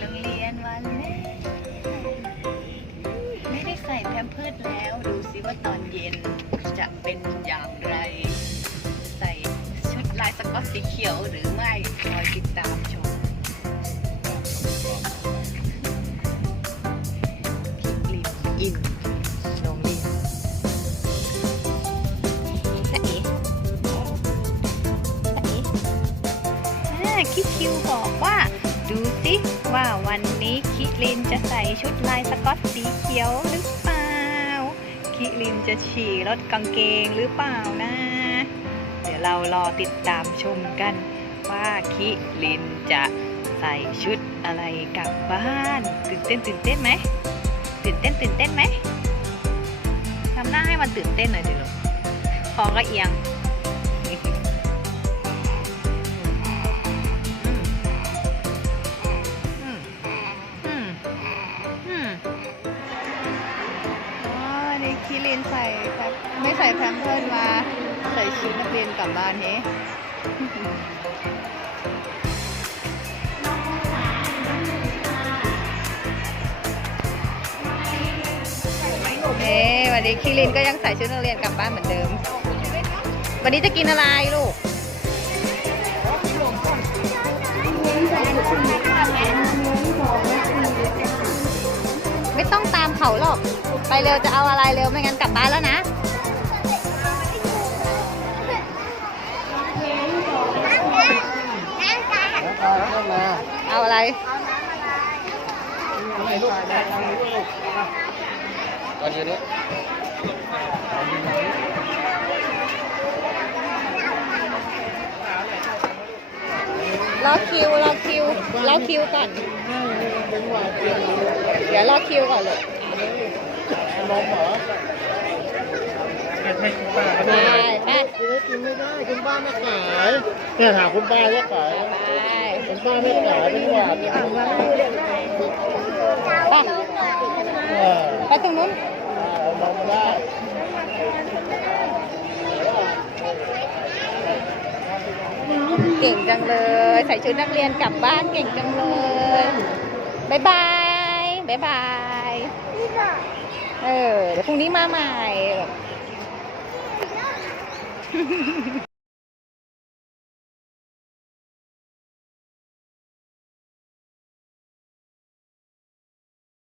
โรงเรียนวันแม่ไม่ได้ใส่แพมเพิร์ดแล้ว ดูซิว่าตอนเย็นจะเป็นอย่างไร ใส่ชุดลายสก๊อตสีเขียวหรือไม่คอยติดตามชมพิกลินอินโรงเรียนจะเอ๋จะอ๋คิวบอกว่า ดูสิว่าวันนี้คิรินจะใส่ชุดลายสกอตสีเขียวหรือเปล่า คิรินจะฉี่รถกางเกงหรือเปล่านะ เดี๋ยวเรารอติดตามชมกัน ว่าคิรินจะใส่ชุดอะไรกลับบ้าน ตื่นเต้นตื่นเต้นไหมตื่นเต้นตื่นเต้นไหมทำหน้าให้มันตื่นเต้นหน่อยดิลูกคอก็เอียง อนี่คิรินใส่แบบไม่ใส่แพมเพิร์สมาใส่ชุดนักเรียนกลับบ้านนี้เอ๊วันนี้คิรินก็ยังใส่ชุดนักเรียนกลับบ้านเหมือนเดิม วันนี้จะกินอะไรลูก ตามเขาหรอก ไปเร็วจะเอาอะไรเร็วไม่งั้นกลับบ้านแล้วนะเอาอะไรตอนนี้รอคิวรอคิวรอคิวก่อน เดี๋ยวรอคิวก่อนเลย นมเหรอเก็บให้คุณป้าไปไปกินไม่ได้คุณป้าไม่ขายเนี่ยถาคุณป้าว่าขายคุณป้าไม่ขายไม่หวานไปตรงนู้นเอานมได้เก่งจังเลย ใส่ชุดนักเรียนกลับบ้านเก่งจังเลยบายบาย บายบาย เออ เดี๋ยวพรุ่งนี้มาใหม่